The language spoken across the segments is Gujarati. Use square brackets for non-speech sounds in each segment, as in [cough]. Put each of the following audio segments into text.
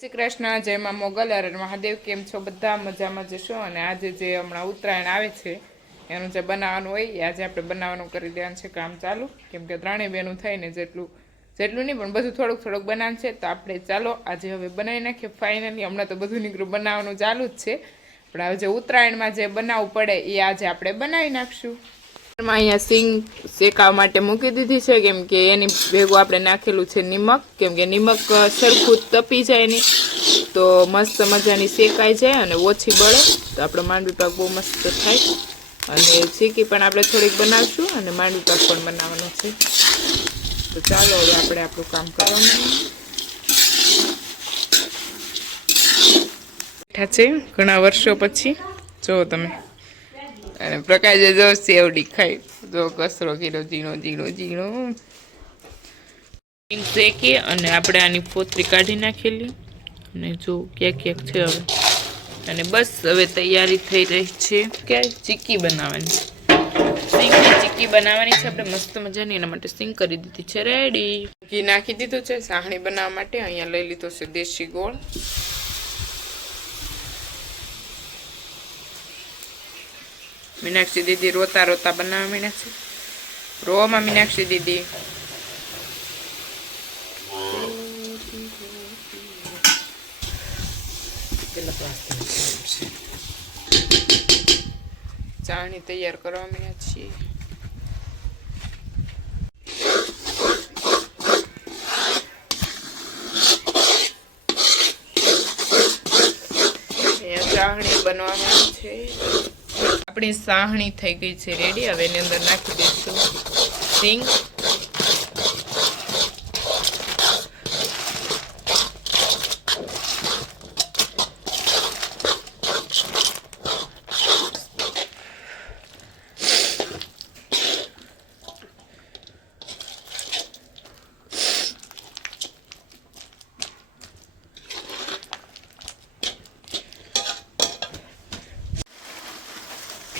શ્રી કૃષ્ણ જયમાં મોગલ અરે મહાદેવ, કેમ છો? બધા મજામાં જશો? અને આજે જે હમણાં ઉત્તરાયણ આવે છે, એનું જે બનાવવાનું હોય, એ આજે આપણે બનાવવાનું કરી દેવાનું છે કામ ચાલુ. કેમ કે ત્રણેય બેનું થઈને જેટલું જેટલું નહીં, પણ બધું થોડુંક થોડુંક બનાવવાનું છે. તો આપણે ચાલો, આજે હવે બનાવી નાખીએ ફાઇનલી હમણાં તો બધું નીકળું બનાવવાનું ચાલુ જ છે. પણ હવે જે ઉત્તરાયણમાં જે બનાવવું પડે, એ આજે આપણે બનાવી નાખશું. અહીંયા સિંગ શેકાવા માટે મૂકી દીધી છે, કેમ કે એની ભેગું આપણે નાખેલું છે નિમક, કેમ કે નિમક સરખું તપી જાય એની. તો મસ્ત મજાની શેકાઈ જાય અને ઓછી બળે. તો આપણો માંડવી પાક બહુ મસ્ત થાય. અને ચીકી પણ આપણે થોડીક બનાવશું અને માંડવી પાક પણ બનાવવાનો છે. તો ચાલો હવે આપણે આપણું કામ કરવાનું. બેઠા છે ઘણા વર્ષો પછી. જો તમે. અને પ્રકાશે જો સેવડી ખાઈ જો કસરો કીધો ઝીણો ઝીણો ઝીણો. શેકીએ શેકી અને આપણે આની ફોતરી કાઢી નાખેલી. અને જો ક્યાંક ક્યાંક છે હવે. અને બસ હવે તૈયારી થઈ રહી છે. કે ચીક્કી બનાવવાની. સિંગની ચીક્કી બનાવવાની છે. આપણે મસ્ત મજાની એના માટે સિંગ કરી દીધી છે. રેડી ઘી નાખી દીધું છે. સાહણી બનાવવા માટે અહીંયા લઈ લીધો છે દેશી ગોળ. મીનાક્ષી દીદી રોતા રોતા બનાવે મીનાક્ષી રોમાં મીનાક્ષી દીદી ચાણી તૈયાર કરવા મીના છીએ અહીંયા ચાહણી બનવામાં છે આપણી સાહણી થઈ ગઈ છે. રેડી હવે એની અંદર નાખી દઈશું. સિંગ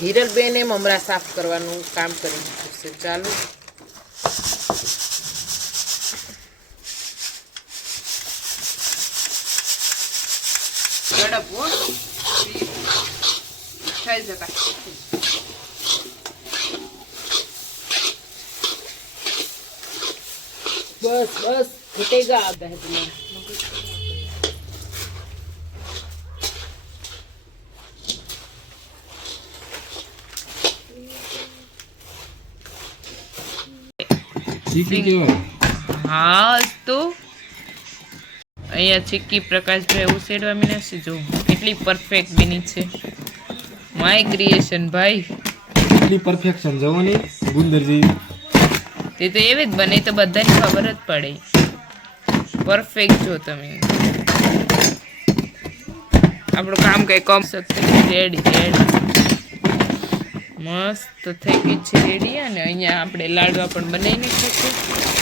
હિરલબેન એમ હમણાં સાફ કરવાનું કામ કરી દીધું છે. ચાલુ. જતા. બસ બસ ફૂટેગા આ બહેતમાં ચીકી હા તો અહીંયા ચીકી પ્રકાશભાઈ ઉછેડવા મીને છે. જો કેટલી પરફેક્ટ બની છે. માય ક્રિએશન ભાઈ. કેટલી પરફેક્શન જવાની ગુંદર તે તો એવી જ બને તો બધાને ખબર જ પડે. પરફેક્ટ છો તમે. આપણું કામ કંઈ કમ શકશે રેડી રેડી મસ્ત થઈ ગઈ છે રેડી અને અહીંયા આપણે લાડવા પણ બનાવી નાખ્યા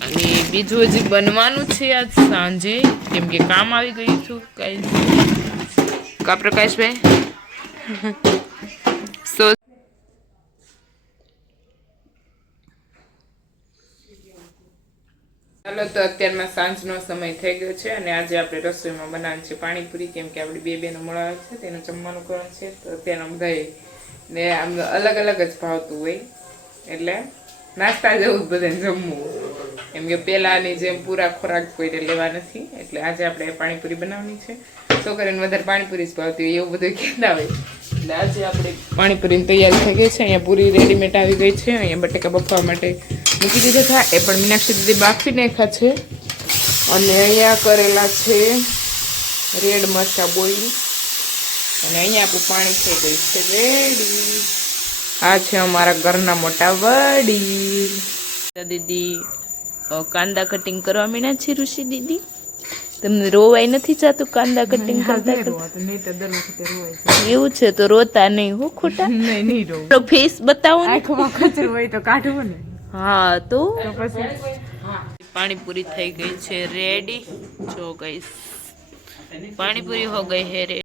અને બીજું હજી બનવાનું છે આજ સાંજે, કેમ કે કામ આવી ગયું છું કઈ કા પ્રકાશભાઈ? [laughs] ચાલો તો અત્યારમાં સાંજનો સમય થઈ ગયો છે અને આજે આપણે રસોઈમાં બનાવવાનું છે પાણીપુરી, કેમ કે આપણે બે બેનો મળવા છે, તેનું જમવાનું કરવાનું છે, તો અત્યારના બધાએ ને આમ અલગ અલગ જ ભાવતું હોય. એટલે નાસ્તા જેવું જ બધાને જમવું. એમ કે પહેલાંની જેમ પૂરા ખોરાક કોઈને લેવા નથી. એટલે આજે આપણે પાણીપુરી બનાવવાની છે. છોકરીને વધારે પાણીપુરી જ ભાવતી હોય એવું બધું કહેતા હોય. એટલે આજે આપણે પાણીપુરીની તૈયારી થઈ ગઈ છે. અહીંયા પૂરી રેડીમેડ આવી ગઈ છે. અહીંયા બટેકા બફવા માટે મૂકી દીધા હતા. એ પણ મીનાક્ષી દીદી બાફી નાખ્યા છે. અને અહીંયા કરેલા છે રેડ મરચા બોઈલ અને અહીંયા આપણું પાણી થઈ ગયું છે રેડી આ છે અમારા ઘરના મોટા વડી દીદી કાંદા કટિંગ કરવા મીના છે ઋષિ દીદી. તમને રોવાય નથી જાતું કાંદા કટિંગ કરતા? એવું છે તો રોતા નહીં હો ખોટા. [laughs] ફેસ બતાવો ને. હા તો? પાણીપુરી થઈ ગઈ છે રેડી જો ગઈ પાણીપુરી હો ગઈ હે